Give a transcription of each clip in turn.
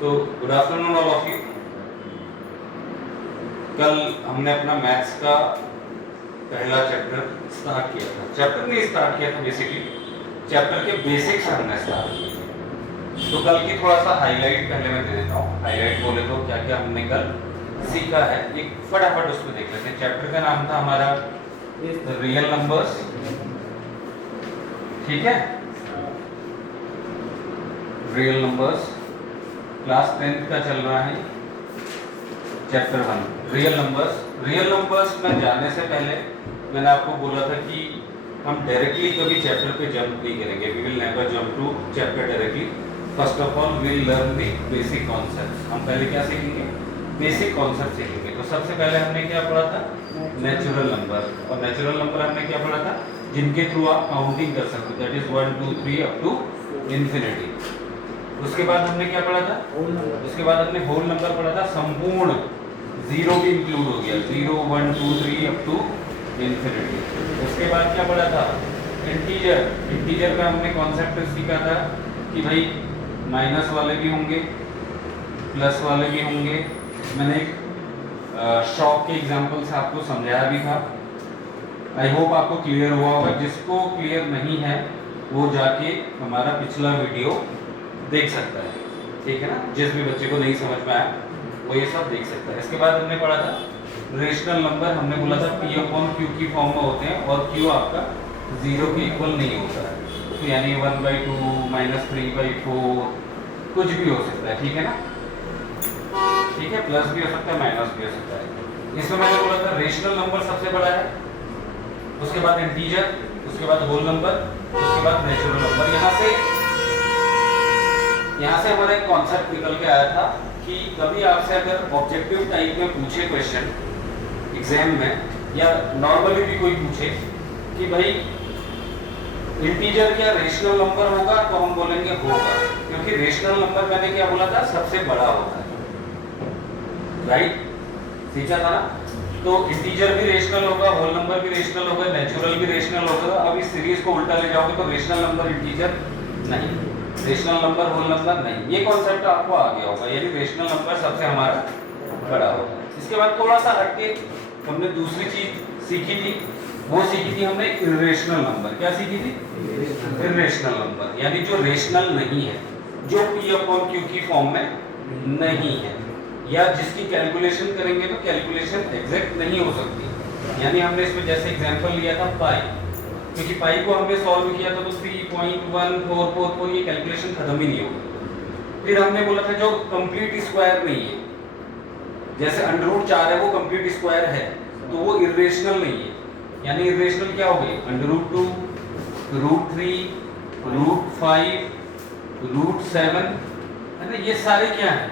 तो good afternoon all of you. कल हमने अपना मैथ्स का पहला चैप्टर स्टार्ट किया था। चैप्टर नहीं स्टार्ट किया था, बेसिकली चैप्टर के बेसिक्स हमने स्टार्ट किए थे। तो कल की थोड़ा सा हाईलाइट पहले मैं दे देता हूँ। हाईलाइट बोले तो क्या क्या हमने कल सीखा है, एक फटाफट उसको देख लेते हैं। चैप्टर का नाम था हमारा रियल नंबर्स, ठीक है, रियल नंबर्स। क्लास 10th का चल रहा है chapter 1 real numbers. Real numbers में जाने से पहले मैंने आपको बोला था कि हम डायरेक्टली कभी चैप्टर पे जंप नहीं करेंगे। We will never jump to chapter directly. First of all we will learn the basic concepts. हम पहले क्या सीखेंगे? बेसिक कॉन्सेप्ट सीखेंगे। तो सबसे पहले हमने क्या पढ़ा था? Natural number. और नेचुरल नंबर हमने क्या पढ़ा था? जिनके थ्रू आप काउंटिंग कर सकते हो, that is 1 2 3 up to infinity. उसके बाद हमने क्या पढ़ा था? उसके बाद हमने होल नंबर पढ़ा था, संपूर्ण, जीरो भी इंक्लूड हो गया, 0 1 2 3 अप टू इंफिनिटी। उसके बाद क्या पढ़ा था? इंटीजर। इंटीजर का हमने कॉन्सेप्ट सीखा था कि भाई माइनस वाले भी होंगे, प्लस वाले भी होंगे। मैंने एक शॉप के एग्जांपल से आपको समझाया भी था। आई होप आपको क्लियर हुआ होगा। जिसको क्लियर नहीं है वो जाके हमारा पिछला वीडियो देख सकता है, ठीक है ना। जिस भी बच्चे को नहीं समझ में आया वो ये सब देख सकता है। इसके बाद हमने पढ़ा था रेशनल नंबर। हमने बोला था P अपॉन Q की फॉर्म में होते हैं और Q आपका 0 के इक्वल नहीं होता है। तो यानी 1/2 -3/4 कुछ भी हो सकता है, ठीक है ना। ठीक है, प्लस भी हो सकता है, माइनस भी हो सकता है। इसमें मैंने बोला था रेशनल नंबर सबसे बड़ा है, उसके बाद इंटीजर, उसके बाद होल नंबर, उसके बाद नेचुरल नंबर। यहाँ से हमारा एक कॉन्सेप्ट निकल के आया था कि कभी आपसे अगर ऑब्जेक्टिव टाइप में पूछे क्वेश्चन एग्जाम में, या नॉर्मली भी कोई पूछे कि भाई इंटीजर क्या रेशनल नंबर होगा, तो हम बोलेंगे होगा, क्योंकि रेशनल नंबर मैंने क्या बोला था? सबसे बड़ा होता है, राइट? सीखा था ना। तो इंटीजर भी रेशनल होगा, होल नंबर भी रेशनल होगा, नेचुरल भी रेशनल होगा। अब इस सीरीज को उल्टा ले जाओगे तो रेशनल नंबर इंटीजर नहीं, रेशनल नंबर होल नंबर नहीं। ये कॉन्सेप्ट आपको आ गया होगा, यानी रेशनल नंबर सबसे हमारा बड़ा होगा। इसके बाद थोड़ा सा हटके हमने दूसरी चीज सीखी थी, वो सीखी थी हमने इरेशनल नंबर। क्या सीखी थी? इरेशनल नंबर, यानी जो रेशनल नहीं है, जो P अपॉन Q की फॉर्म में नहीं है, या जिसकी कैलकुलेशन करेंगे तो कैलकुलेशन एग्जैक्ट नहीं हो सकती। यानी हमने इसमें जैसे एग्जांपल लिया था पाई, क्योंकि पाई को हमने सॉल्व किया था तो 3.1444 ये कैलकुलेशन खत्म ही नहीं होगी। फिर हमने बोला था जो कंप्लीट स्क्वायर नहीं है, जैसे √4 है वो कंप्लीट स्क्वायर है, तो वो इरेशनल नहीं है। यानी इरेशनल क्या हो गई? √2, √3, √5, √7, है ना। ये सारे क्या है?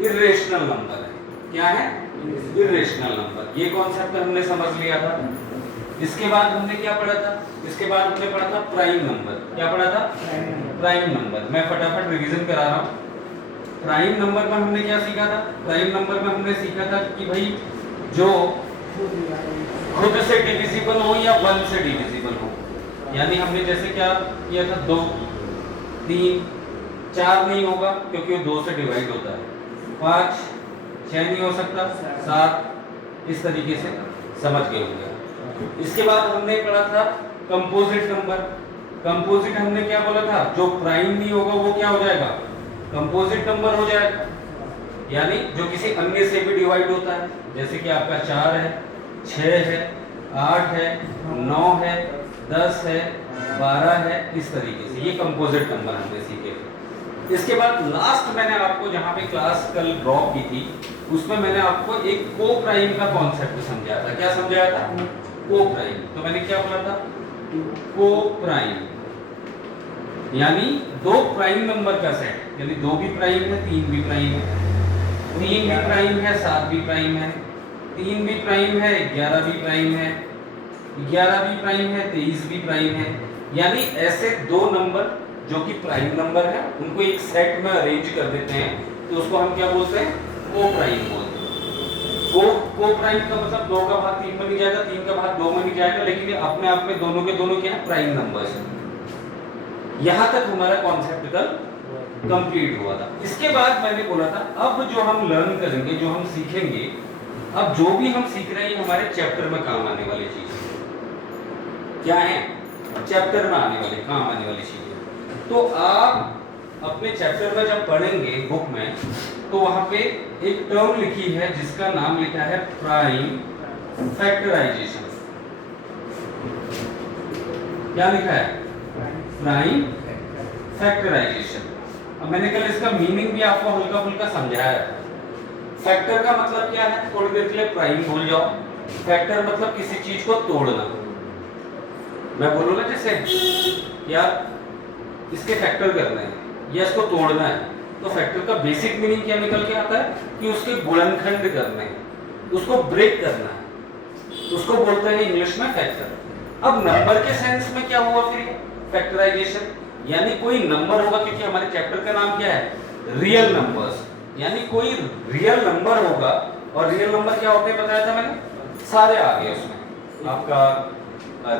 इरेशनल नंबर है। क्या है? Irrational number. ये कॉन्सेप्ट हमने समझ लिया था। इसके बाद हमने क्या पढ़ा था? इसके बाद हमने पढ़ा था प्राइम नंबर। क्या पढ़ा था? Prime number. मैं फटाफट रिवीजन करा रहा हूँ। प्राइम नंबर में हमने क्या सीखा था? प्राइम नंबर में हमने सीखा था कि भाई जो खुद से डिविजिबल हो या 1 से डिविजिबल हो। यानी हमने जैसे क्या किया था? 2, 3, 4 नहीं होगा क्योंकि वो 2 से डिवाइड होता है, 5, 6 नहीं हो सकता, 7, इस तरीके से समझ गए होंगे। इसके बाद हमने पढ़ा था कंपोजिट नंबर। कंपोजिट हमने क्या बोला था? जो प्राइम नहीं होगा वो क्या हो जाएगा? कंपोजिट नंबर हो जाएगा। यानी जो किसी अन्य से भी डिवाइड होता है, जैसे कि आपका 4 है, 6 है, 8 है, 9 है, 10 है, 12 है, इस तरीके से। ये कंपोजिट नंबर हमने सीखे। इसके बाद लास्ट मैंने आपको जहां पे क्लास कल ड्रॉप की थी, उसमें मैंने आपको एक को प्राइम का कॉन्सेप्ट समझाया था। क्या समझाया था? को प्राइम। तो मैंने क्या बोला था? को प्राइम यानी 2 प्राइम नंबर का सेट, यानी 2 भी प्राइम है, 3 भी प्राइम है, 3 भी प्राइम है, 7 भी प्राइम है, 3 भी प्राइम है, 11 भी प्राइम है, 11 भी प्राइम है, 23 भी प्राइम है। यानी ऐसे 2 नंबर जो कि प्राइम नंबर है, उनको एक सेट में अरेंज कर देते हैं, तो उसको हम क्या बोलते हैं? को प्राइम बोलते हैं। को प्राइम का मतलब 2 का भाग 3 में नहीं जाएगा, 3 का भाग 2 में नहीं जाएगा, लेकिन ये अपने आप में दोनों के दोनों क्या है? प्राइम नंबर्स हैं। यहां तक हमारा कॉन्सेप्ट कल कंप्लीट हुआ था। इसके बाद मैंने बोला था अब जो हम लर्न करेंगे, जो हम सीखेंगे, अब जो भी हम सीख रहे हैं हमारे चैप्टर में काम आने वाली चीज क्या है, चैप्टर में आने वाले काम आने वाली चीजें। तो आप अपने चैप्टर में जब पढ़ेंगे बुक में, तो वहां पे एक टर्म लिखी है जिसका नाम लिखा है प्राइम फैक्टराइजेशन। क्या लिखा है? Prime factorization. अब मैंने कल इसका मीनिंग भी आपको हल्का फुल्का समझाया था। फैक्टर का मतलब क्या है, थोड़ी देर के लिए प्राइम भूल जाओ। फैक्टर मतलब किसी चीज को तोड़ना। मैं बोलूँ ना जैसे यार इसके फैक्टर करना है या इसको तोड़ना है, तो फैक्टर का बेसिक मीनिंग क्या निकल के आता है कि उसके गुणनखंड करने हैं, उसको ब्रेक करना है, उसको बोलते हैं इंग्लिश में फैक्टर। अब नंबर के सेंस में क्या हुआ फिर फैक्टराइजेशन, यानी कोई नंबर होगा, क्योंकि हमारे चैप्टर का नाम क्या है, रियल नंबर्स, यानी कोई रियल नंबर होगा। और रियल नंबर क्या होते हैं बताया था मैंने, सारे आ गए उसमें, आपका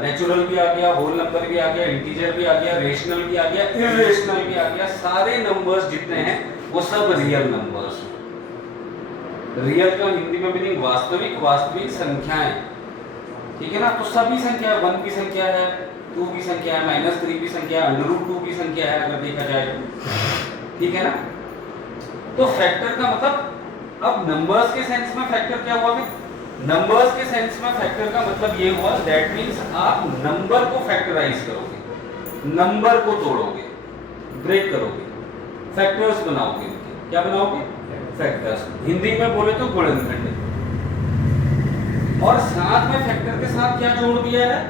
नेचुरल भी आ गया, होल नंबर भी आ गया, इंटीजर भी आ गया, रेशनल भी आ गया, इररेशनल भी आ गया। सारे नंबर्स जितने हैं वो सब रियल नंबर्स हैं। रियल का हिंदी में मीनिंग वास्तविक, वास्तविक संख्याएं, ठीक है ना। तो सभी संख्या, 1 की संख्या है, 2 की संख्या है, -3 की संख्या है, √2 की संख्या है अगर देखा जाए, ठीक है ना। तो फैक्टर का मतलब, अब नंबर्स के सेंस में फैक्टर क्या हुआ, नंबर्स के सेंस में फैक्टर का मतलब ये हुआ, दैट मींस आप नंबर को फैक्टराइज करोगे, नंबर को तोड़ोगे, ब्रेक करोगे, फैक्टर्स बनाओगे। क्या बनाओगे? फैक्टर्स। हिंदी में बोले तो गुणनखंड। और साथ में फैक्टर के साथ क्या जोड़ दिया है,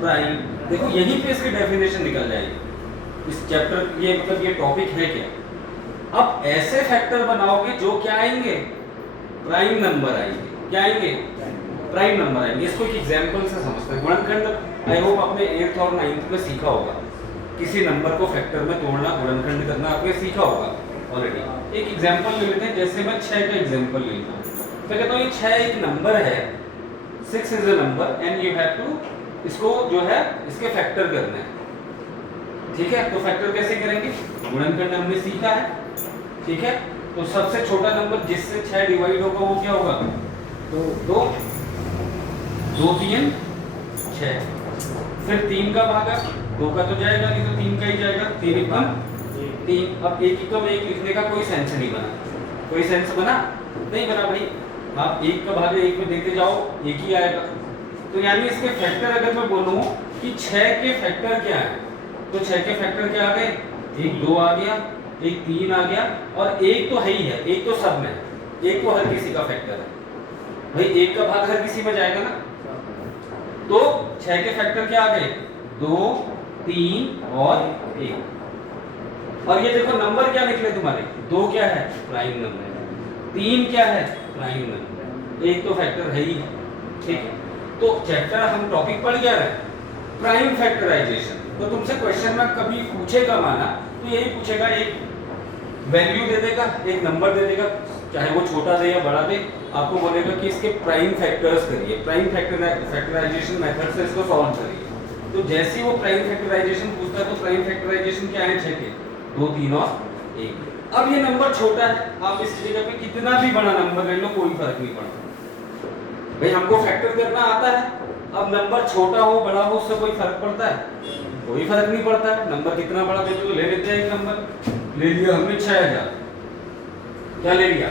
प्राइम। देखो यहीं पे इसकी डेफिनेशन निकल जाएगी इस चैप्टर, ये मतलब ये टॉपिक है क्या। अब ऐसे फैक्टर बनाओगे जो क्या आएंगे, प्राइम नंबर आएंगे। क्या आएंगे? प्राइम नंबर आएंगे। इसको एक एग्जांपल से समझते हैं। गुणनखंड आई होप आपने 8th और 9th में सीखा होगा, किसी नंबर को फैक्टर में तोड़ना, गुणनखंड करना आपने सीखा होगा ऑलरेडी। एक एग्जांपल ले लेते हैं, जैसे मैं 6 का एग्जांपल ले लेता हूं। मैं कहता हूं ये 6 एक नंबर है, 6 is a number and you have to, इसको जो है इसके फैक्टर करने हैं, ठीक है। तो फैक्टर कैसे करेंगे, गुणनखंड हमने सीखा है, ठीक है। तो सबसे छोटा नंबर जिससे 6 डिवाइड होगा वो क्या होगा, तो 2 3 6। फिर 3 का भागा, 2 का तो जाएगा नहीं, तो 3 का ही जाएगा, 3 एकम 3। अब 1 एकम 1 लिखने का कोई सेंस नहीं बना, कोई सेंस बना नहीं बना भाई। आप 1 का भागा 1 में देते जाओ, 1 ही आएगा। तो यानी इसके फैक्टर अगर मैं बोलूं कि 6 के फैक्टर क्या है, तो 6 के फैक्टर क्या आ गए, 1 2 आ गया, 1 3 आ गया, और 1 तो है ही है, 1 तो सब में, 1 तो हर किसी का फैक्टर है भाई। 1 का भाग हर किसी में जाएगा ना। तो 6 के फैक्टर क्या आ गए, 2 3 और 1। और ये देखो नंबर क्या निकले तुम्हारे, 2 क्या है, प्राइम नंबर, 3 क्या है, प्राइम नंबर, 1 तो फैक्टर है ही, ठीक है। तो चैप्टर हम टॉपिक पढ़ क्या रहे, प्राइम फैक्टराइजेशन। तो तुमसे क्वेश्चन में कभी पूछेगा माना, तो यही पूछेगा, एक वैल्यू दे देगा, एक नंबर दे देगा, चाहे वो छोटा दे या बड़ा दे, आपको बोलेगा कि इसके प्राइम फैक्टर्स करिए, प्राइम फैक्टराइजेशन मेथड से इसको सॉल्व करिए। तो जैसे ही वो प्राइम फैक्टराइजेशन पूछता है, तो प्राइम फैक्टराइजेशन क्या है, 6 के 2 3 और 1। अब ये नंबर छोटा है, आप इस जगह पे कितना भी बड़ा नंबर ले लो, कोई फर्क नहीं पड़ता भाई, हमको फैक्टर करना आता है। अब नंबर छोटा हो बड़ा हो, उससे कोई फर्क पड़ता है, कोई फर्क नहीं पड़ता है। नंबर कितना बड़ा दे तो ले लेते हैं, एक नंबर ले लिया हमने 6000, क्या ले लिया,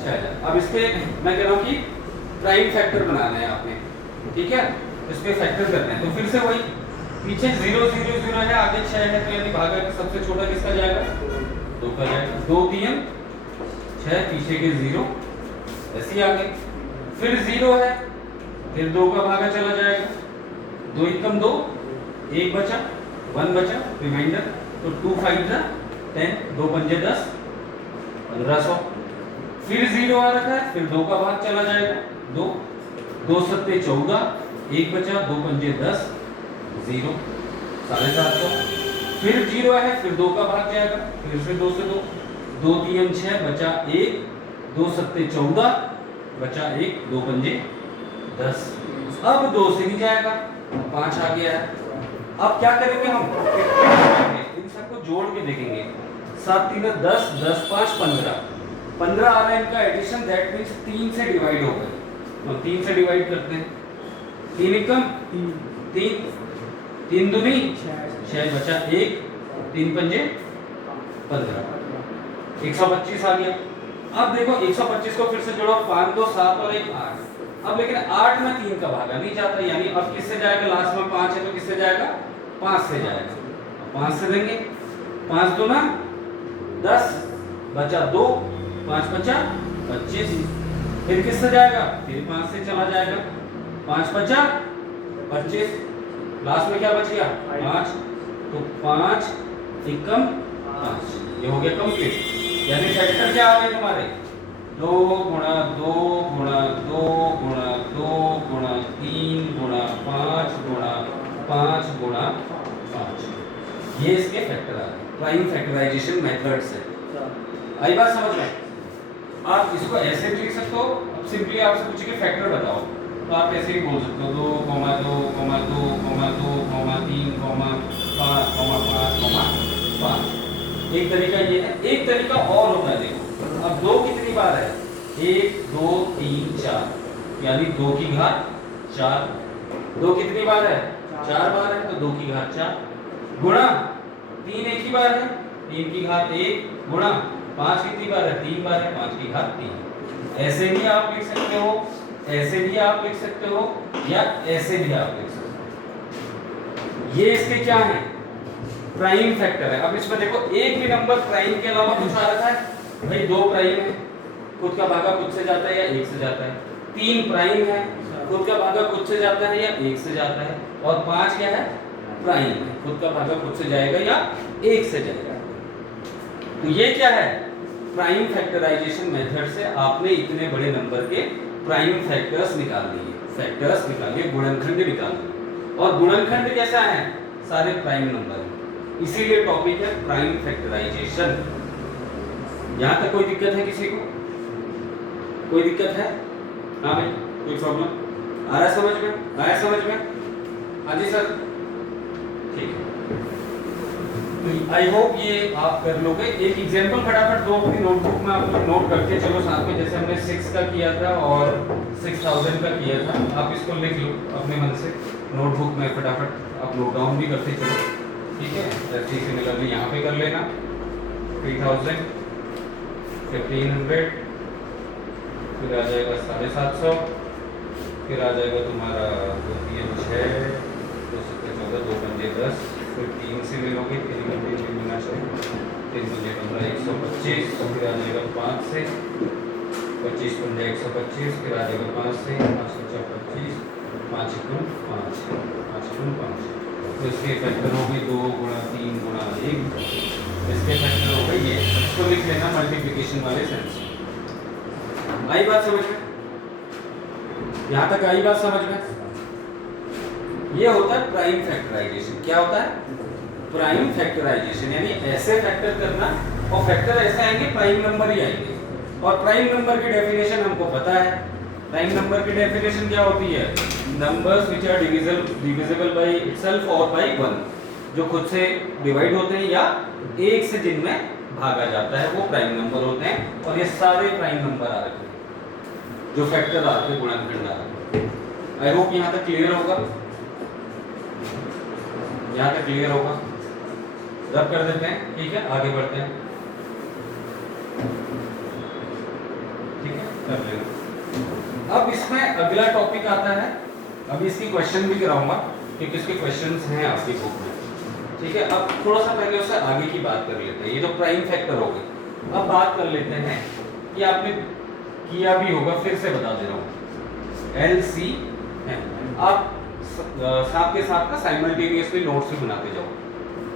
6000। अब इसके मैं कह रहा हूँ कि प्राइम फैक्टर बनाना है आपने, ठीक है, इसके फैक्टर करना है। तो फिर से वही, पीछे 0 0 0 है, आगे 6 है, तो यानी भागा के सबसे छोटा किसका जाएगा, 2 का जाएगा। 2 3 6, पीछे के 0, ऐसे आगे। फिर 0 है, फिर 2 का भागा चला जाएगा, 2 एकम 2, 1 बचा, 1 बचा, रिमाइंडर। तो 2 5 10, 2 पंजे 10, 1500। फिर 0 आ रखा है, फिर 2 का भाग चला जाएगा, 2 2 सत्ते 14, 1 बचा, 2 पंजे 10, 0, 750। फिर 0 है, फिर 2 का भाग जाएगा, फिर से 2 से 2, 2 3 6 बचा 1, 2 सत्ते 14 बचा 1, 2 पंजे 10। अब 2 से नहीं जाएगा, 5 आ गया है। अब क्या करेंगे हम, इन सबको जोड़ के देखेंगे। 7 3 10, 10 5 15, 15 आ रहा है इनका एडिशन, दैट मीन्स 3 से डिवाइड हो गए, तो 3 से डिवाइड करते हैं, 3 एकम 3, 3 दूनी 6 बचा 1, 3 पंजे 15, 125 आ गया। अब देखो 125 को फिर से जोड़ो, 5 2 7 और 1 8। अब लेकिन 8 में 3 का भागा नहीं जाता, यानी अब किससे जाएगा, लास्ट में 5 है तो किससे जाएगा, 5 से जाएगा, 5 से देंगे, 5 दूना 10 बचा 2, 5 बचा 25, फिर किससे जाएगा, फिर 5 से चला जाएगा, 5 बचा 25, लास्ट में क्या बच गया 5, तो 5 एकम 5, ये हो गया कंप्लीट। यानी फैक्टर क्या आ गए तुम्हारे, 2 गुणा 2 गुणा 2 गुणा 2 गुणा 3 गुणा 5 गुणा 5 गुणा 5, ये इसके फैक्टर आ गए प्राइम फैक्टराइजेशन मेथड से। आई बात समझ में? आप इसको ऐसे भी लिख सकते हो, अब सिंपली आपसे पूछे कि फैक्टर बताओ, तो आप ऐसे ही बोल सकते हो 2, 2, 2, 2, 3, 5, 5। एक तरीका ये है, एक तरीका और होता है, देखो अब 2 कितनी बार है, 1 2 3 4, यानी 2 की घात 4, 2 कितनी बार है, 4 बार है, तो 2 की घात 4, गुणा 3 एक ही बार है, 3 की घात 1, गुणा 5 कितनी बार है, 3 बार है, 5 की घात 3। ऐसे भी आप लिख सकते हो, ऐसे भी आप लिख सकते हो, या ऐसे भी आप लिख सकते हो। ये इसके क्या है, प्राइम फैक्टर है। अब इसमें देखो एक भी नंबर प्राइम के अलावा कुछ आ रहा है, भाई 2 प्राइम है, खुद का भागा खुद से जाता है या 1 से जाता है, 3 प्राइम है, खुद का भागा खुद से जाता है या 1 से जाता है, और 5 क्या है, प्राइम है, खुद का भागा खुद से जाएगा या 1 से जाएगा। तो ये क्या है, प्राइम फैक्टराइजेशन मेथड से आपने इतने बड़े नंबर के प्राइम फैक्टर्स निकाल दिए, फैक्टर्स निकाल लिए, गुणनखंड निकाल दिए, और गुणनखंड कैसा है, सारे प्राइम नंबर है, इसीलिए टॉपिक है प्राइम फैक्टराइजेशन। यहां तक कोई दिक्कत है किसी को, कोई दिक्कत है, हाँ भाई कोई प्रॉब्लम आ रहा है समझ में, आया समझ में, हाँ जी सर, ठीक है। तो आई होप ये आप कर लोगे। एक एग्जांपल फटाफट दो अपनी नोटबुक में आप लोग नोट करके चलो साथ में, जैसे हमने 6 का किया था और 6000 का किया था, आप इसको लिख लो अपने मन से नोटबुक में, फटाफट आप नोट डाउन भी करते चलो, ठीक है। ऐसे सिमिलरली यहाँ पे कर लेना, 3000, 1500, फिर आ जाएगा 750, फिर आ जाएगा तुम्हारा 2 3 6, 2 7 14, 2 पंजे 10, फिर 3 से ले लोगे, 3 मिलना चाहिए, 3 पंजे 15, 125, फिर आ जाएगा 5 से, 25 पंजे 125, फिर आ जाएगा 5 से, 5 बचा 25, 5 एकम 5, 5 एकम 5। तो इसके फैक्टर हो गए 2 गुणा 3 गुणा 1, इसके फैक्टर हो गए ये, इसको लिख लेना मल्टीप्लिकेशन वाले सेंस। आई बात समझ में, यहाँ तक आई बात समझ में? ये होता है प्राइम फैक्टराइजेशन। क्या होता है? प्राइम फैक्टराइजेशन, यानी ऐसे फैक्टर करना, और फैक्टर ऐसे आएंगे प्राइम नंबर ही आएंगे, और प्राइम नंबर की डेफिनेशन हमको पता है। प्राइम नंबर की डेफिनेशन क्या होती है? Numbers which are divisible by itself और बाय 1, जो खुद से डिवाइड होते हैं या 1 से जिनमें भागा जाता है, वो प्राइम नंबर होते हैं। और ये सारे प्राइम नंबर आ रखे हैं जो फैक्टर आ रखे हैं, गुणनखंड आ रखे हैं। आई होप यहाँ तक क्लियर होगा, यहाँ तक क्लियर होगा। रब कर देते हैं, ठीक है, आगे बढ़ते हैं, ठीक है, कर लेंगे। अब इसमें अगला टॉपिक आता है, अभी इसकी क्वेश्चन भी कराऊंगा क्योंकि इसके क्वेश्चंस हैं आपकी बुक में, ठीक है। अब थोड़ा सा पहले उससे आगे की बात कर लेते हैं। ये तो प्राइम फैक्टर हो गए। अब बात कर लेते हैं कि आपने किया भी होगा, फिर से बता दे रहा हूँ, LCM। आप साथ के साथ ना साइमल्टेनियसली नोट्स भी बनाते जाओ,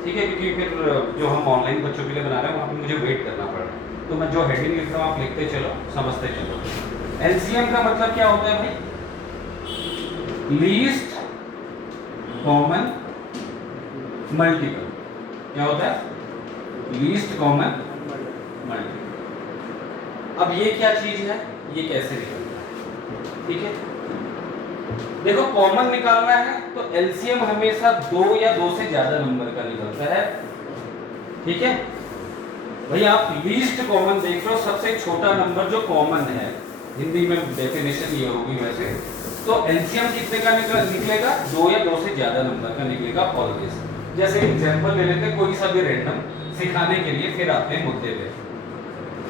ठीक है, क्योंकि फिर जो हम ऑनलाइन बच्चों के लिए बना रहे हैं वहाँ पे मुझे वेट करना पड़ रहा है। तो मैं जो हेडिंग लिख रहा हूँ आप लिखते चलो, समझते चलो। LCM का मतलब क्या होता है भाई? Least common multiple. क्या होता है? Least common multiple. अब ये क्या चीज है, ये कैसे निकलता है, ठीक है। देखो कॉमन निकालना है तो LCM हमेशा 2 या 2 से ज्यादा नंबर का निकलता है, ठीक है। भाई आप लीस्ट कॉमन देख लो, सबसे छोटा नंबर जो कॉमन है, हिंदी में डेफिनेशन ये होगी वैसे, तो एलसीएम कितने का निकलेगा? 2 या 2 से ज्यादा नंबर का निकलेगा ऑलवेज। जैसे एग्जांपल ले लेते हैं कोई सा भी रैंडम सिखाने के लिए, फिर आते हैं मुद्दे पे।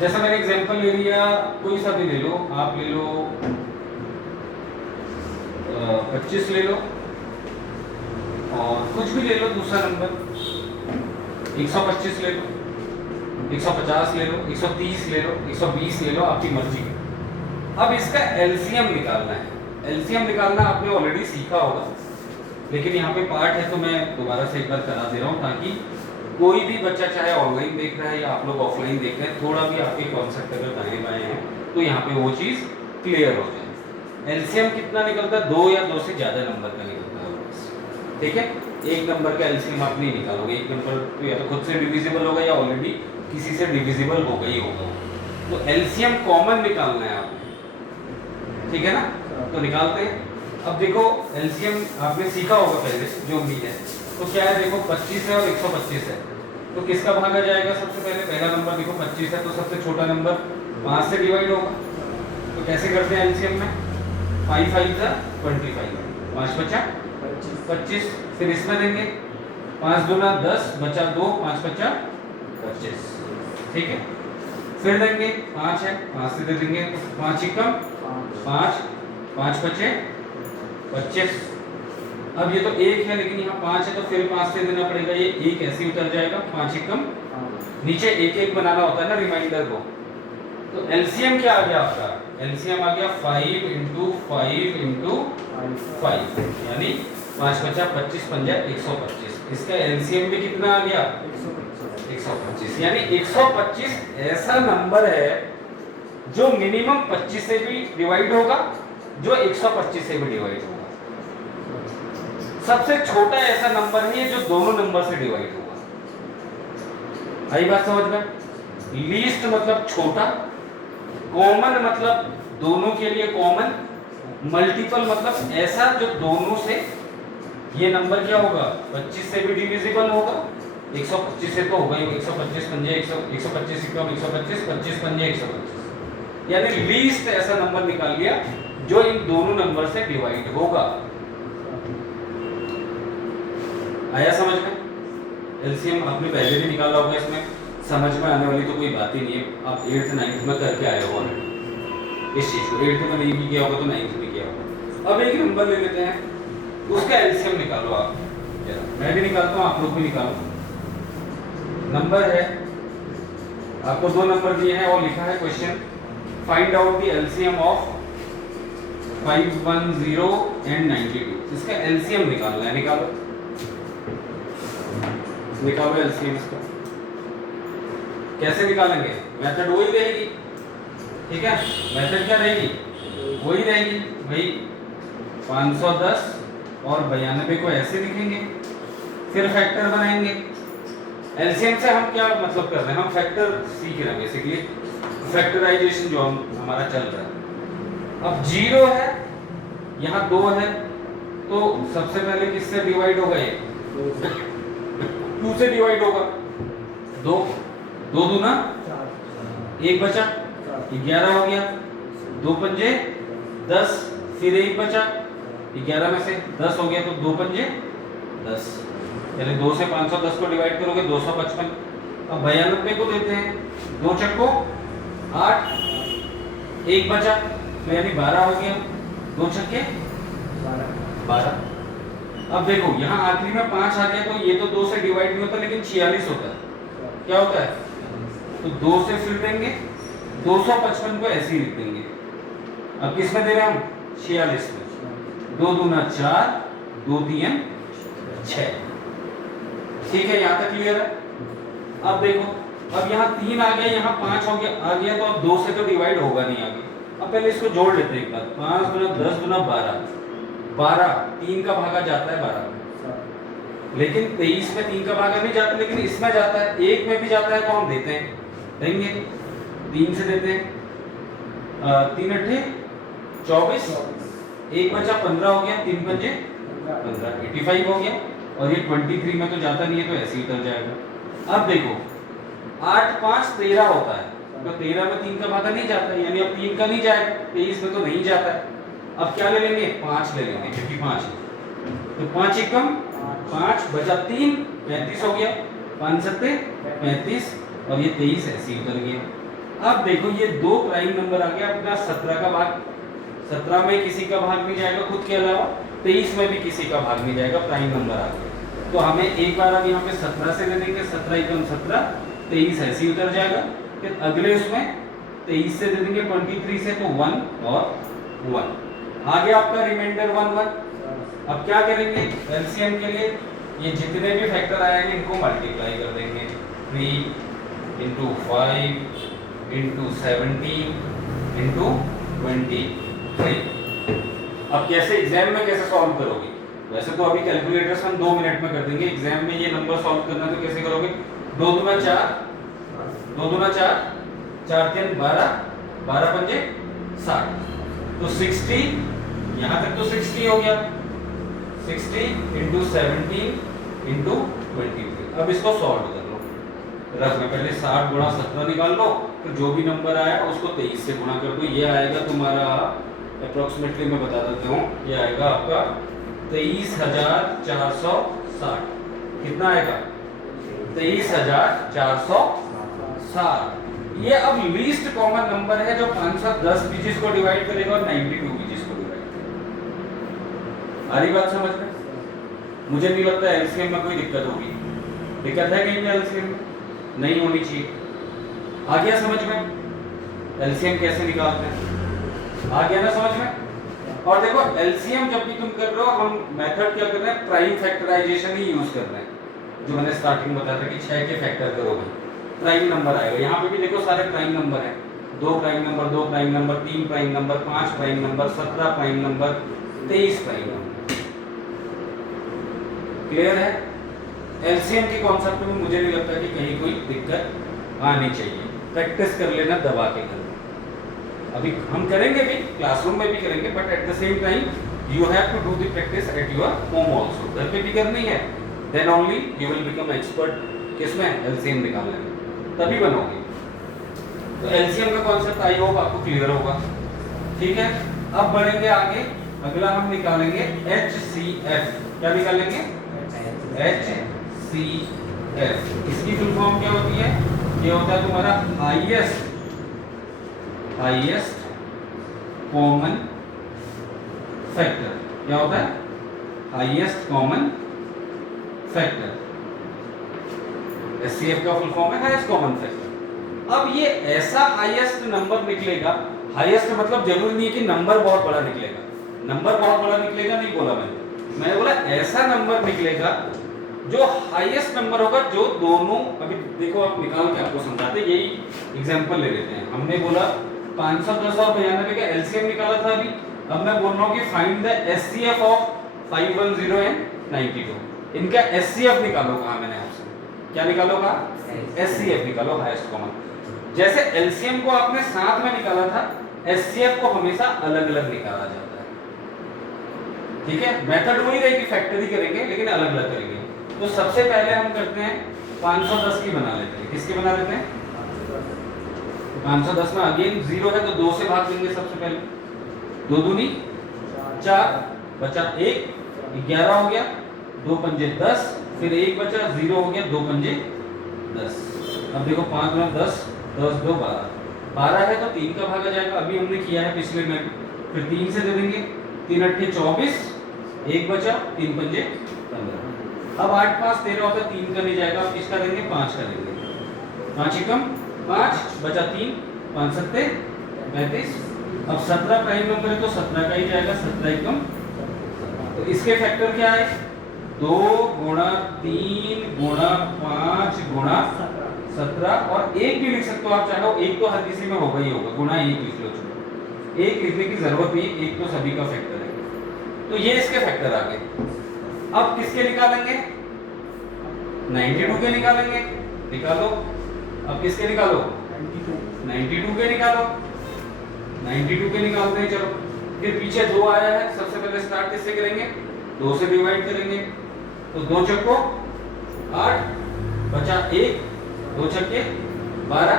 जैसा मैंने एग्जांपल ले लिया, कोई सा भी ले लो, आप ले लो 25 ले लो, और कुछ भी ले लो दूसरा नंबर, 125 ले लो, 150 ले लो, 130 ले लो, 120 ले लो, आपकी मर्जी। अब इसका एलसीएम निकालना है। एलसीएम निकालना आपने ऑलरेडी सीखा होगा, लेकिन यहाँ पे पार्ट है तो मैं दोबारा से एक बार करा दे रहा हूँ, ताकि कोई भी बच्चा चाहे ऑनलाइन देख रहा है या आप लोग ऑफलाइन देख रहे हैं, थोड़ा भी आपके कॉन्सेप्ट अगर दाएं बाएं हैं तो यहाँ पे वो चीज़ क्लियर हो जाए। एलसीएम कितना निकलता है? 2 या 2 से ज़्यादा नंबर का निकलता है। ठीक है, एक नंबर का एलसीएम आप नहीं निकालोगे, एक नंबर तो या तो खुद से डिविजिबल होगा या ऑलरेडी किसी से डिविजिबल हो गई होगा। तो एलसीएम कॉमन निकालना है आपने, ठीक है ना? तो निकालते हैं। अब देखो एलसीएम आपने सीखा होगा पहले, जो भी है तो क्या है, देखो 25 है और 125 है, तो किसका भागा जाएगा? सबसे पहले पहला नंबर देखो 25 है, तो सबसे छोटा नंबर 5 से डिवाइड होगा। तो कैसे करते हैं एलसीएम में? 5 5 जा 25, 5 बचा 25, फिर इसमें देंगे 5 दूना 10 बचा 2, 5 बचा 25, ठीक है। फिर देंगे 5 है, 5 से दे देंगे तो 5 ही कम 5, 5 बचे 25। अब ये तो 1 है लेकिन यहाँ 5 है, तो फिर 5 से देना पड़ेगा, ये 1 ऐसे ही उतर जाएगा, 5 ही कम, नीचे 1 1 बनाना होता है ना रिमाइंडर को। तो एलसीएम क्या आ गया आपका? एलसीएम आ गया 5 × 5 × 5, यानी 5 बचा 25 पंजा 125। इसका एलसीएम भी कितना आ गया? 125। यानी 125 ऐसा नंबर है जो मिनिमम 25 से भी डिवाइड होगा, जो 125 से भी डिवाइड होगा। सबसे छोटा ऐसा नंबर है जो दोनों नंबर से डिवाइड होगा। आई बात समझ में? लीस्ट मतलब छोटा, कॉमन मतलब दोनों के लिए कॉमन, मल्टीपल मतलब ऐसा जो दोनों से, ये नंबर क्या होगा? 25 से भी डिविजिबल होगा, 125 से तो होगा ही, 125 पंजे 125 कम 125, 25 पंजे 125, यानी लीस्ट ऐसा नंबर निकाल लिया जो इन दोनों नंबर से डिवाइड होगा। आया समझ में? एलसीएम आपने पहले भी निकाला होगा, इसमें समझ में आने वाली तो कोई बात ही नहीं है। आप 8th 9th में करके आए हो इस चीज को, 8th में नहीं भी किया होगा तो 9th में किया होगा। अब एक नंबर ले लेते हैं, उसका एलसीएम निकालो आप, मैं भी निकालता हूँ, आप लोग भी निकालो। नंबर है, आपको 2 नंबर दिए हैं और लिखा है question, find out the LCM of 510 and 92। इसका एलसीएम निकालना है, निकालो एलसीएम इसका। कैसे निकालेंगे? मेथड वही रहेगी, ठीक है? मेथड क्या रहेगी? वही रहेगी भाई, 510 और 92 को ऐसे लिखेंगे, फिर फैक्टर बनाएंगे। एलसीएम से हम क्या मतलब कर रहे हैं? हम फैक्टर सीख रहे हैं बेसिकली, फैक्टराइजेशन जो हमारा चल रहा है। अब 0 है, यहाँ 2 है, तो सबसे पहले किससे डिवाइड होगा? ये 2 से डिवाइड होगा, 2 2 दूना 1 बचा 11 हो गया, 2 पंजे 10, फिर 1 बचा 11 में से 10 हो गया, तो 2 पंजे 10, यानी 2 से 510 को डिवाइड करोगे 255। अब 92 को देते हैं, 2 चक्को 8, 1 बचा तो यानी 12 हो गया, 2 छक्के 12। अब देखो यहाँ आखिरी में 5 आ गया, तो ये तो 2 से डिवाइड नहीं होता लेकिन 46 होता है। क्या होता है? तो 2 से फिर देंगे 255 को ऐसे ही लिख देंगे। अब किस में दे रहे हैं हम? 46 में। 2 दूना 4, 2 तीन 6। ठीक है, यहाँ तक क्लियर है? अब देखो, अब यहाँ 3 आ गया, यहाँ 5 हो गया आ गया, तो अब 2 से तो डिवाइड होगा नहीं आगे। अब पहले इसको जोड़ लेते हैं एक बार, 5 दूना 10 दूना 12, 12 3 का भागा जाता है 12 में, लेकिन 23 में 3 का भागा नहीं जाता, लेकिन इसमें जाता है, 1 में भी जाता है, तो हम देते हैं, देंगे 3 से देते हैं, 3 अट्ठे 24, 1 बचा 15 हो गया, 3 पंजे 15, 85 हो गया। और ये 23 में तो जाता नहीं है, तो ऐसे ही उतर जाएगा। अब देखो 8 5 13 होता है, तो 13 में 3 का भागा नहीं जाता, यानी अब 3 का नहीं जाएगा, 23 में तो नहीं जाता है। अब क्या ले लेंगे, 5 ले लेंगे, क्योंकि 5 है, तो 5 एकम 5 बचा 3 35 हो गया, 5 सत्ते 35 और ये 23 ऐसे ही उतर गया। अब देखो ये दो प्राइम नंबर आ गया अपना 17 का भाग, 17 में किसी का भाग नहीं जाएगा खुद के अलावा, 23 में भी किसी का भाग नहीं जाएगा, प्राइम नंबर आ गया। तो हमें एक बार अब यहाँ पे 17 से दे देंगे, 17 एकम 17, 23 ऐसे ही उतर जाएगा। फिर अगले उसमें 23 से दे देंगे 23 से, तो 1 और 1 आ गया आपका रिमाइंडर 1 1। अब क्या करेंगे एलसीएम के लिए, ये जितने भी फैक्टर आएंगे इनको मल्टीप्लाई कर देंगे, 3 इंटू 5 इंटू 17 इंटू 23। अब कैसे एग्जाम में कैसे सॉल्व करोगे, वैसे तो अभी कैलकुलेटर से हम 2 मिनट में कर देंगे, एग्जाम में ये नंबर सॉल्व करना है तो कैसे करोगे, 2 दूना 4, 2 दूना 4, 4 3 12, 12 पंजे 60, तो 60 यहाँ तक तो 60 हो गया, 60 इंटू 17 इंटू 23। अब इसको सॉल्व कर लो, रख में पहले 60 गुणा 17 निकाल लो, फिर जो भी नंबर आया उसको 23 से गुणा कर दो, ये आएगा तुम्हारा अप्रोक्सीमेटली मैं बता देता हूँ, ये आएगा आपका 23,460। कितना आएगा, 23,460। ये अब लीस्ट कॉमन नंबर है जो 510 डिजिट को डिवाइड करेगा और 92 डिजिट को डिवाइड करेगा। आ रही बात समझ में? मुझे नहीं लगता एलसीएम में कोई दिक्कत होगी, दिक्कत है कहीं पे एलसीएम में? नहीं होनी चाहिए। आ गया समझ में एलसीएम कैसे निकालते हैं? आ गया ना समझ में? और देखो एलसीएम जब भी तुम कर रहे हो, हम मेथड क्या कर रहे हैं, प्राइम फैक्टराइजेशन ही यूज कर रहे हैं, जो मैंने स्टार्टिंग में बताया था कि 6 के फैक्टर करो भाई, प्राइम नंबर आएगा। यहाँ पे भी देखो सारे प्राइम नंबर हैं, 2 prime number, 2 prime number, 3 prime number, 5 prime number, 17 prime number, 23 prime number. Clear है? एलसीएम के कॉन्सेप्ट में मुझे नहीं लगता कि कहीं कोई दिक्कत आनी चाहिए, प्रैक्टिस कर लेना दबा के घर। अभी हम करेंगे भी, क्लासरूम में भी करेंगे, but at the same time you have to do the practice at your home also. घर पे भी करनी है, then only you will become expert किसमें, एलसीएम निकालने में, तभी बनोगे। तो एलसीएम का कॉन्सेप्ट आई होप आपको क्लियर होगा, ठीक है। अब बढ़ेंगे आगे, अगला हम निकालेंगे HCF। क्या निकालेंगे? HCF। इसकी फुल फॉर्म क्या होती है? ये होता है तुम्हारा हाईएस्ट कॉमन फैक्टर। क्या होता है? Highest common factor. HCF का फुल फॉर्म है हाईएस्ट कॉमन फैक्टर। अब ये ऐसा हाईएस्ट नंबर निकलेगा, हाईएस्ट मतलब जरूरी नहीं है कि नंबर बहुत बड़ा निकलेगा, नंबर बहुत बड़ा निकलेगा नहीं बोला मैंने बोला ऐसा नंबर निकलेगा जो हाईएस्ट नंबर होगा, जो दोनों, अभी देखो आप निकाल के आपको समझाते, यही एग्जांपल ले लेते हैं। हमने बोला 510 और 92 का एलसीएम निकाला था अभी, अब मैं बोल रहा हूँ कि find the HCF of 510 and 92। इनका HCF निकालो, कहा मैंने आपसे, क्या निकालो कहा? HCF निकालो, हाईएस्ट कॉमन। जैसे एलसीएम को आपने साथ में निकाला था, HCF को हमेशा अलग अलग निकाला जाता है, ठीक है। मेथड वही रहेगी, फैक्टरी करेंगे लेकिन अलग अलग करेंगे। तो सबसे पहले हम करते हैं 510 की बना लेते हैं। किसकी बना लेते हैं? 510 में अगेन 0 है तो 2 से भाग देंगे सबसे पहले, 2 दूनी 4, बचा 1, 11 हो गया, 2 पंजे 10, फिर 1 बचा, 0 हो गया, 2 पंजे 10। अब देखो 5 गुना 10, 10 2 12, 12 है तो 3 का भागा जाएगा, अभी हमने किया है पिछले में। फिर 3 से दे देंगे, 3 8 24, 1 बचा, 3 पंजे 15। अब 8 5 13 होता है, 3 का नहीं जाएगा, अब किसका देंगे? 5 का देंगे, 5 एकम 5 बचा 3, 5 सत्ते 35। अब 17 प्राइम नंबर है तो 17 का ही जाएगा, 17 एकम। तो इसके फैक्टर क्या है? 2 गुणा 3 गुणा 5 गुणा 17, और 1 भी लिख सकते हो आप चाहो, 1 तो हर किसी में होगा ही होगा, गुणा 1 लिख लो, 1 लिखने की जरूरत नहीं, 1 तो सभी का फैक्टर है। तो ये इसके फैक्टर आ गए। अब किसके निकालेंगे? 92 के निकालेंगे, निकालो। अब किसके निकालो? 92 के निकालो, 92 के निकालते हैं। चलो फिर पीछे 2 आया है, सबसे पहले स्टार्ट किससे करेंगे? 2 से डिवाइड करेंगे, तो 2 चक्को 8, बचा 1, 2 छक्के 12,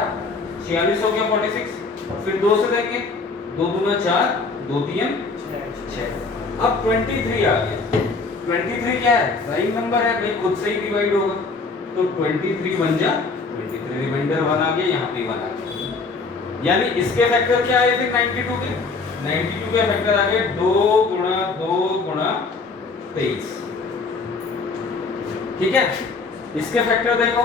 46 हो गया 46, फिर 2 से देंगे, 2 दूना 4, 2 तीन 6। अब 23 आ गया। 23 क्या है? प्राइम नंबर है भाई, खुद से ही डिवाइड होगा, तो 23 बन जा 23, रिमाइंडर 1 आ गया, यहाँ पे 1 आ गया। यानी इसके फैक्टर क्या आए थे 92 के? 92 के फैक्टर आ गए 2 गुणा 2 गुणा 23। ठीक है, इसके फैक्टर देखो,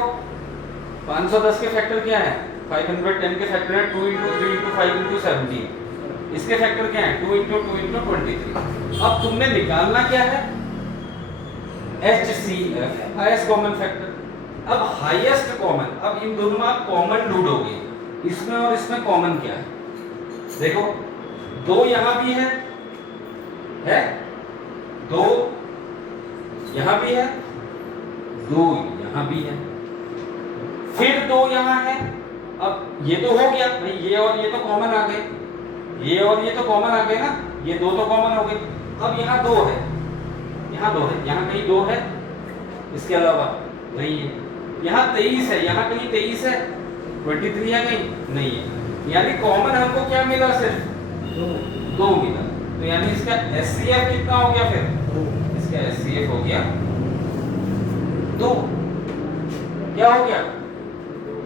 510 के फैक्टर क्या है? 510 के फैक्टर है 2 × 3 × 5 × 17। इसके फैक्टर क्या है? 2 × 2 × 23। अब तुमने निकालना क्या है? HCF, highest common factor. अब हाईएस्ट कॉमन, अब इन दोनों में आप कॉमन ढूंढोगे, इसमें और इसमें कॉमन क्या है? देखो 2 यहां भी है 2 यहां भी है, 2 यहां भी है, फिर 2 यहां है। अब ये तो हो गया भाई, ये और ये तो कॉमन आ गए, ये और ये तो कॉमन आ गए ना, ये 2 तो कॉमन हो गए। अब यहाँ 2 है, यहाँ 2 है, यहाँ कहीं 2 है इसके अलावा? नहीं है। यहाँ 23 है, यहाँ कहीं 23 है? 23 है कहीं? नहीं है। यानी कॉमन हमको क्या मिला? सिर्फ 2 मिला। तो यानी इसका HCF कितना हो गया? फिर इसका HCF हो गया 2। क्या हो गया?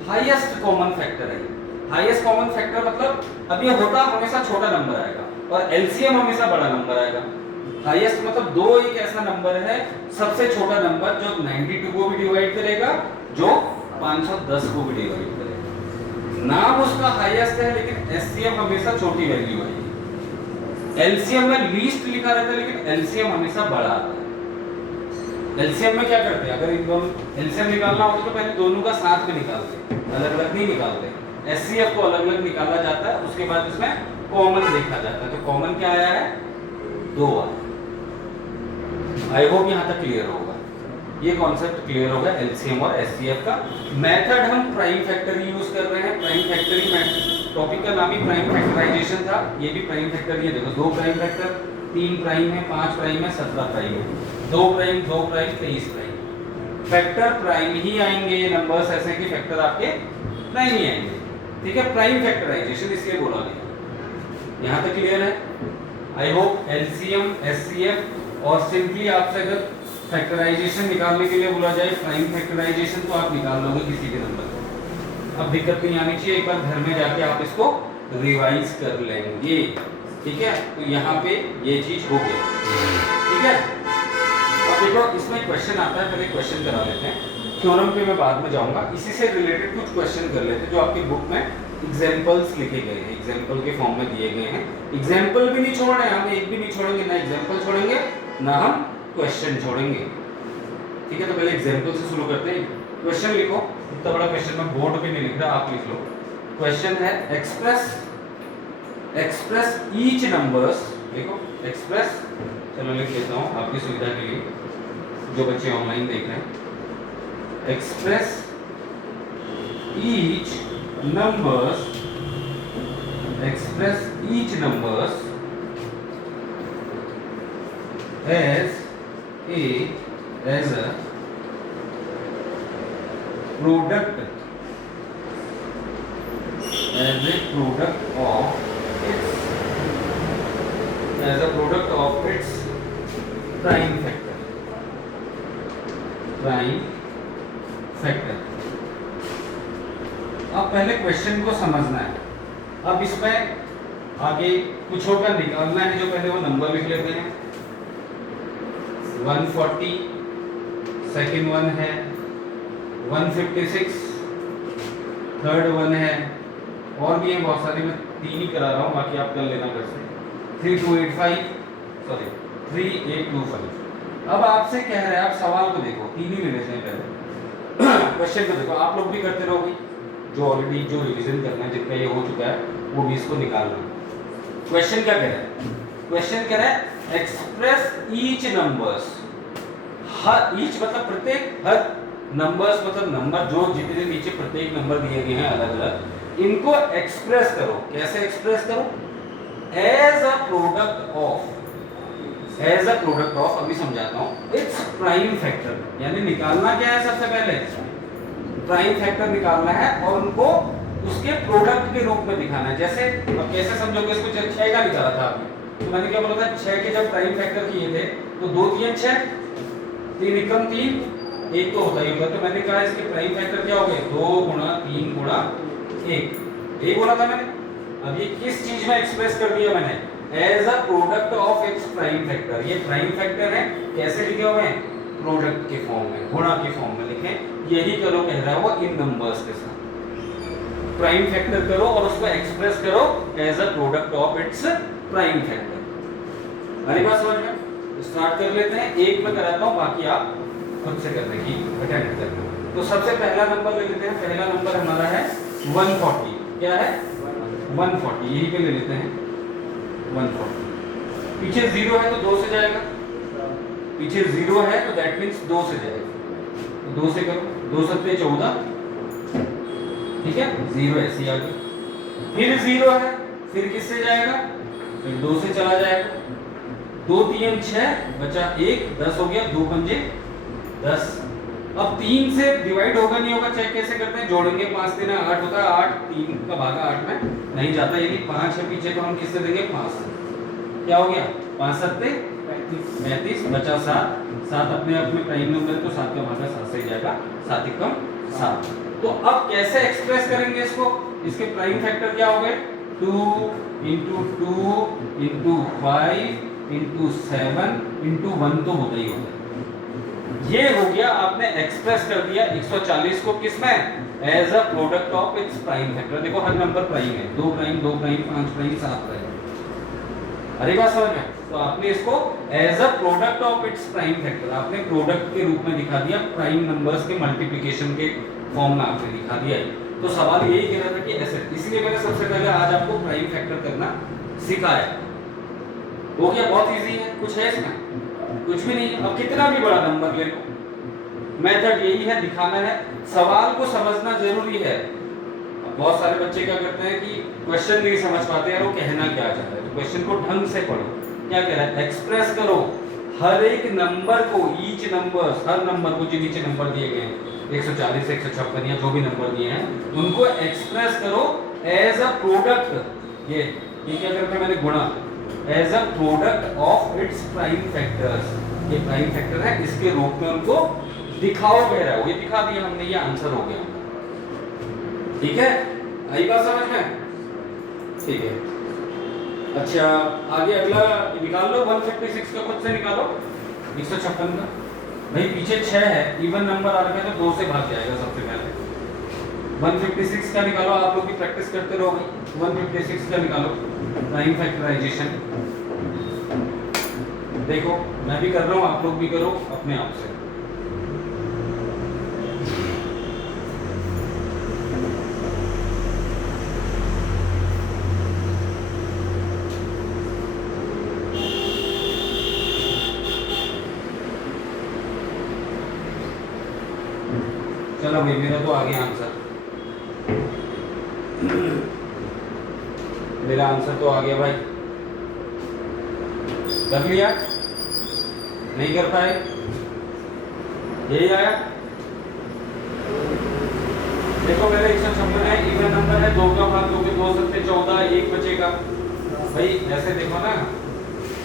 हाईएस्ट कॉमन फैक्टर है। हाईएस्ट कॉमन फैक्टर मतलब अब ये होता हमेशा छोटा नंबर आएगा और एलसीएम हमेशा बड़ा नंबर आएगा। हाईएस्ट मतलब 2 एक ऐसा नंबर है, सबसे छोटा नंबर जो 92 को भी डिवाइड करेगा, जो 510 को भी डिवाइड करेगा। नाम उसका हाईएस्ट है, लेकिन एचसीएफ हमेशा छोटी वैल्यू है। एलसीएम में लीस्ट लिखा रहता है, लेकिन एलसीएम हमेशा बड़ा आता है। एलसीएम में क्या करते हैं? अगर इन दोनों एलसीएम निकालना होता तो पहले दोनों का साथ में निकालते, अलग अलग नहीं निकालते। एचसीएफ को अलग अलग निकाला जाता है, उसके बाद इसमें कॉमन देखा जाता है। तो कॉमन क्या आया है? 2 आया। आई होप यहाँ तक क्लियर होगा, ये कॉन्सेप्ट क्लियर होगा एलसीएम और एचसीएफ का। मेथड हम प्राइम फैक्टरी यूज कर रहे हैं। प्राइम फैक्टरी टॉपिक का नाम ही प्राइम फैक्टराइजेशन था। ये भी प्राइम फैक्टरी है। देखो 2 प्राइम फैक्टर, 3 प्राइम है, 5 प्राइम है, 17 प्राइम है, 2 प्राइम 23 प्राइम। फैक्टर प्राइम ही आएंगे, नंबर्स ऐसे कि फैक्टर आपके प्राइम ही आएंगे। ठीक है, प्राइम फैक्टराइजेशन इसलिए बोला गया। यहाँ तक क्लियर है? आई होप एलसीएम, एचसीएफ और सिंपली आपसे अगर फैक्टराइजेशन निकालने के लिए बोला जाए प्राइम फैक्टराइजेशन, तो आप निकाल लोगे किसी भी नंबर को। अब दिक्कत नहीं आनी चाहिए, एक बार घर में जाके आप इसको रिवाइज कर लेंगे। ठीक है, तो यहाँ पे ये चीज हो गई। ठीक है, अब देखो इसमें क्वेश्चन आता है, पहले क्वेश्चन करा लेते हैं। थ्योरम पे मैं बाद में जाऊंगा, इसी से रिलेटेड कुछ क्वेश्चन कर लेते हैं जो आपकी बुक में एग्जाम्पल्स लिखे गए हैं, एग्जाम्पल के फॉर्म में दिए गए हैं। एग्जाम्पल भी नहीं छोड़ रहे हैं हम, एक भी नहीं छोड़ेंगे, ना एग्जाम्पल छोड़ेंगे ना हम क्वेश्चन छोड़ेंगे। ठीक है, तो पहले एग्जाम्पल से शुरू करते हैं। क्वेश्चन लिखो, इतना बड़ा क्वेश्चन मैं बोर्ड पे नहीं लिख रहा, आप लिख लो। क्वेश्चन है एक्सप्रेस ईच नंबर्स, देखो एक्सप्रेस, चलो लिख लेता हूँ आपकी सुविधा के लिए, जो बच्चे ऑनलाइन देख रहे हैं। Express each numbers as a product of its prime factor. अब पहले क्वेश्चन को समझना है। अब इसमें आगे कुछ होगा निकालना है, जो पहले वो नंबर लिख लेते हैं। 140, सेकंड वन है 156, थर्ड वन है, और भी है बहुत सारी, मैं 3 ही करा रहा हूँ, बाकी आप कर लेना कर से। 3825। अब आपसे कह रहे हैं, आप सवाल को देखो, 3 ही ले लेते हैं पहले। क्वेश्चन को देखो, आप लोग भी करते रहोगे, जो ऑलरेडी जो रिवीजन करना है, जितना ये हो चुका है वो भी इसको निकालना। क्वेश्चन क्या कह रहा है? क्वेश्चन कह रहा है एक्सप्रेस ईच नंबर्स, हर ईच मतलब प्रत्येक, हर नंबर्स मतलब नंबर जो जितने नीचे प्रत्येक नंबर दिए गए हैं अलग अलग, इनको एक्सप्रेस करो। कैसे एक्सप्रेस करो? एज अ प्रोडक्ट ऑफ, अभी समझाता हूं, इट्स प्राइम फैक्टर। यानी निकालना क्या है सबसे पहले? प्राइम फैक्टर निकालना है और उनको उसके प्रोडक्ट के रूप में दिखाना है। जैसे अब कैसे समझोगे इसको, जब 6 का निकाला था आपने तो मैंने क्या बोला था, 6 के जब प्राइम फैक्टर किए थे तो 2 3 6, 3 एकम 3, एक तो होता ही होगा, तो मैंने कहा इसके प्राइम फैक्टर क्या हो गए, 2 गुणा 3 गुणा 1, यही बोला था मैंने। अब ये किस चीज में एक्सप्रेस कर दिया मैंने, as a product of its prime factor. ये प्राइम फैक्टर है, कैसे लिखे हुए हैं, प्रोडक्ट के फॉर्म में, गुणा के फॉर्म में लिखें। यही करो कह रहा है वो इन नंबर्स के साथ, प्राइम फैक्टर करो और उसको एक्सप्रेस करो as a product of its prime factor. हमारी बात समझ में, स्टार्ट कर लेते हैं। एक में कराता हूं, बाकी आप खुद से करने की अटेम्प्ट करना। तो सबसे पहला नंबर ले लेते हैं। पहला नंबर हमारा है 140। क्या है, 140, यही पे ले लेते हैं 140। पीछे 0 है तो 2 से जाएगा, पीछे 0 है तो दैट मींस 2 से जाएगा, तो 2 से करो, 2 सत्ते 14, ठीक है, 0 ऐसे आ गया। फिर 0 है, फिर किससे जाएगा, फिर 2 से चला जाएगा, 2 3 6 बचा 1, 10 हो गया, 2 पंजे 10। अब 3 से डिवाइड होगा नहीं होगा, चेक कैसे करते हैं, जोड़ेंगे, 5 3 8 होता है, 8 3 का भागा 8 में नहीं जाता, यानी 5 है पीछे तो हम किससे देंगे, 5 से। क्या हो गया, 5 सत्ते 35, बचा 7, 7 अपने आप में प्राइम नंबर तो 7 का भागा 7 से ही जाएगा, 7 एकम 7। तो अब कैसे एक्सप्रेस करेंगे इसको, इसके प्राइम फैक्टर क्या हो गए, 2 into 2 into 5 into 7 into 1 तो होता ही होता है। ये हो गया, आपने एक्सप्रेस कर दिया 140 को किसमें, as a product of its prime factor. देखो हर नंबर प्राइम है, 2 प्राइम 2 प्राइम 5 प्राइम 7 प्राइम। अरे बात समझ में, तो आपने इसको as a product of its prime factor आपने प्रोडक्ट के रूप में दिखा दिया, प्राइम नंबर्स के मल्टीप्लिकेशन के फॉर्म में आपने दिखा दिया। तो सवाल यही कह रहा था कि ऐसे, इसलिए मैंने सबसे पहले आज आपको प्राइम फैक्टर करना सिखाया। हो गया, बहुत इजी है, कुछ है इसमें, कुछ भी नहीं। अब कितना भी बड़ा नंबर ले लो, मेथड यही है, दिखाना है, सवाल को समझना जरूरी है। बहुत सारे बच्चे क्या करते हैं कि क्वेश्चन नहीं समझ पाते हैं, वो कहना क्या चाहता है, तो क्वेश्चन को ढंग से पढ़ो। क्या कह रहा है, एक्सप्रेस करो हर एक नंबर को, ईच नंबर, हर नंबर को जो नीचे नंबर दिए गए हैं 140 156 या जो भी नंबर दिए हैं उनको एक्सप्रेस करो एज अ प्रोडक्ट। ये क्या करना है मैंने, गुणा, as a product of its prime factors. ये प्राइम फैक्टर है, इसके रूप में उनको दिखाओ कह रहा है, ये दिखा दिया हमने, ये आंसर हो गया। ठीक है, आई बात समझ में, ठीक है। अच्छा आगे अगला निकाल लो, 156 का खुद से निकालो, 156 का। भाई पीछे 6 है, इवन नंबर आ रहा है तो 2 से भाग जाएगा सबसे पहले। 156 का निकालो, आप लोग भी प्रैक्टिस करते रहोगे। 156 का निकालो प्राइम फैक्टराइजेशन। देखो मैं भी कर रहा हूँ, आप लोग भी करो अपने आप से। चलो भाई, मेरा तो आ गया आंसर, मेरा आंसर तो आ गया भाई। कर लिया, नहीं कर पाए, यही आया। देखो मेरा 156 है, इवन नंबर है, 2 का भाग 2 के 2 सत्ते 14, 1 बचेगा। भाई ऐसे देखो ना,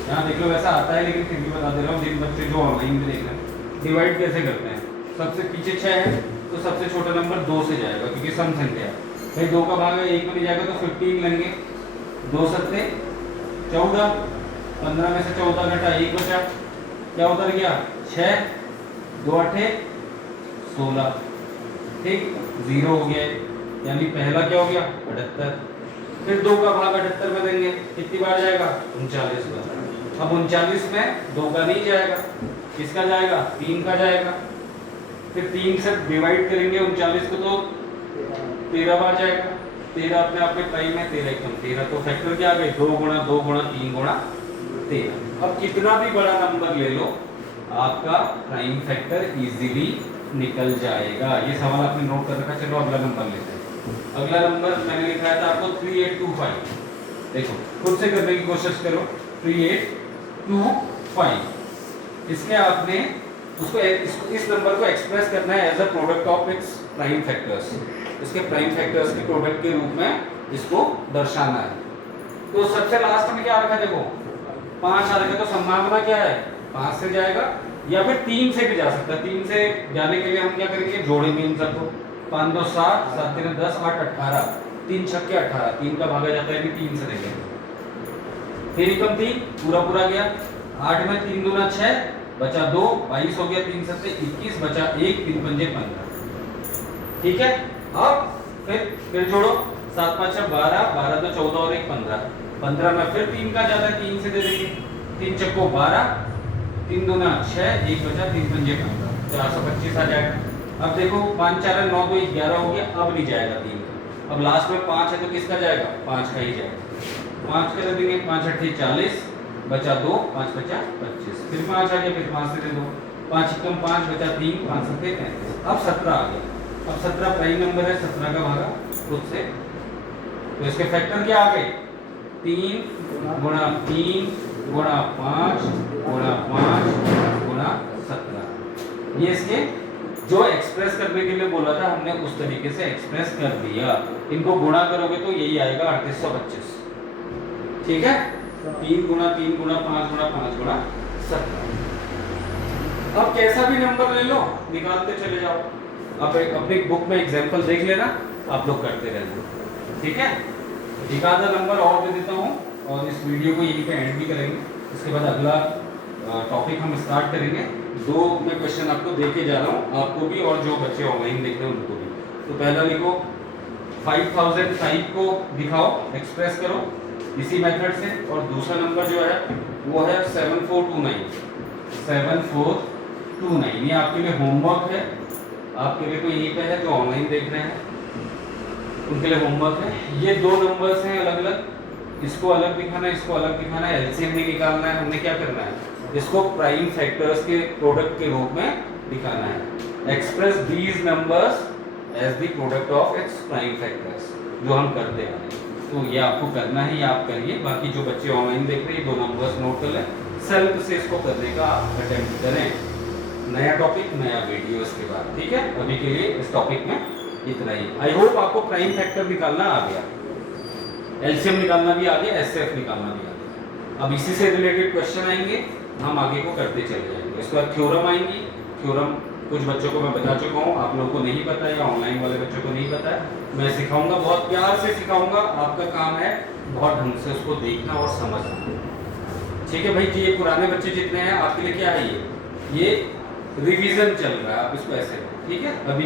यहाँ देख लो वैसा आता है, लेकिन फिर भी बता दे रहा हूँ, जिन बच्चे जो ऑनलाइन में देख रहे हैं, डिवाइड कैसे करते हैं। सबसे पीछे 6 है तो सबसे छोटा नंबर 2 से जाएगा, क्योंकि सम संख्या है। भाई 2 का भाग 1 में नहीं जाएगा तो 15 लेंगे, 2 सत्ते 14, 15 में से 14 घटा 1 बचा, क्या उतर गया 6, 2 8 16, ठीक, 0 हो गया, यानी पहला क्या हो गया 78। फिर 2 का भाग 78 में देंगे, कितनी बार जाएगा 39 बार। अब 39 में 2 का नहीं जाएगा, किसका जाएगा 3 का जाएगा। फिर 3 से डिवाइड करेंगे 39 को तो 13 बार जाएगा, 13 अपने आप में प्राइम है, 13 एकदम 13, तो फैक्टर क्या आ गए 2 गुणा 2 गुणा 3 गुणा 13। अब कितना भी बड़ा नंबर ले लो, आपका प्राइम फैक्टर इजीली निकल जाएगा। ये सवाल आपने नोट कर रखा। चलो अगला नंबर लेते हैं। अगला नंबर मैंने लिखाया था आपको 3825। देखो खुद से करने की कोशिश करो, 3825। इसके आपने उसको इस नंबर को एक्सप्रेस करना है as a product of its prime factors, इसके प्राइम फैक्टर्स के प्रोडक्ट के रूप में इसको दर्शाना है। तो सबसे लास्ट में क्या रखा, देखो 5 आ रखा, तो संभावना क्या है 5 से जाएगा या फिर 3 से भी जा सकता है। 3 से जाने के लिए हम क्या करेंगे, जोड़ेंगे इन सबको, 5 2 7, 7 3 10, 8 18, 3 छक्के 18, 3 का भागा जाता है कि 3 से देंगे, 3 कम 3 पूरा पूरा गया, 8 में 3 दूना 6 बचा 2, 22 हो गया, 3 7 21 बचा 1, 3 पंजे 15। ठीक है, अब फिर जोड़ो, 7 5 12, 12 2 14 और 1 15, 15 में फिर 3 का ज्यादा है, 3 से दे देंगे, 3 चक्को 12, 3 दूना 6, 1 बचा 3 पंजे 15, 425 आ जाएगा। अब देखो 5 4 9 2 11 हो गया, अब नहीं जाएगा 3 का, अब लास्ट में 5 है तो किसका जाएगा, 5 का ही जाएगा, 5 का दे देंगे, 5 8 40 बचा 2, 5 बचा 25, फिर 5 आ गया, फिर 5 से दे दो, 5 कम 5 बचा 3, 5 7 35, अब 17 आ गया। अब 17 प्राइम नंबर है, 17 का भागा खुद से, तो इसके फैक्टर क्या आ गए, 3 गुणा 3 गुणा 5 गुणा 5 गुणा 17। ये इसके जो एक्सप्रेस करने के लिए बोला था हमने उस तरीके से एक्सप्रेस कर दिया। इनको गुणा करोगे तो यही आएगा 3825। ठीक है, 3 गुणा 5 गुणा 5 गुणा 17। अब कैसा भी नंबर ले लो, निकालते चले जाओ। अब अपनी बुक में एग्जांपल देख लेना, आप लोग करते रहना। ठीक है, एक आधा नंबर और दे देता हूँ और इस वीडियो को यहीं पे एंड भी करेंगे। इसके बाद अगला टॉपिक हम स्टार्ट करेंगे। 2 मैं क्वेश्चन आपको दे के जा रहा हूँ, आपको भी और जो बच्चे ऑनलाइन देख रहे हैं उनको भी। तो पहला लिखो 5005 को दिखाओ, एक्सप्रेस करो इसी मेथड से, और दूसरा नंबर जो है वो है 7429। ये आपके लिए होमवर्क है, आपके लिए कोई यहीं पे है जो ऑनलाइन देख रहे हैं उनके लिए होमवर्क है। ये 2 नंबर्स हैं अलग अलग, इसको अलग दिखाना है, इसको अलग दिखाना है, एलसीएम नहीं निकालना है। हमने क्या करना है, इसको प्राइम फैक्टर्स के प्रोडक्ट के रूप में दिखाना है। Express these numbers as the product of its prime factors, जो हम करते हैं। तो ये आपको करना है, ये आप करिए। बाकी जो बच्चे ऑनलाइन देख रहे हैं 2 नंबर्स नोट कर लें, सेल्फ से इसको करने का अटेम्प्ट करें। नया टॉपिक नया वीडियो इसके बाद। ठीक है, अभी के लिए इस टॉपिक में इतना ही। आई होप आपको प्राइम फैक्टर निकालना आ गया, एलसीएम निकालना भी आ गया, एचसीएफ निकालना भी आ गया। अब इसी से रिलेटेड क्वेश्चन आएंगे, हम आगे को करते चले जाएंगे। इसके बाद थ्योरम आएंगी। थ्योरम कुछ बच्चों को मैं बता चुका हूँ, आप लोगों को नहीं पता है या ऑनलाइन वाले बच्चों को नहीं पता है। मैं सिखाऊंगा, बहुत प्यार से सिखाऊंगा। आपका काम है बहुत ढंग से उसको देखना और समझना। ठीक है भाई जी, ये पुराने बच्चे जितने हैं आपके लिए क्या है, ये रिवीजन चल रहा है, आप इसको ऐसे। ठीक है, अभी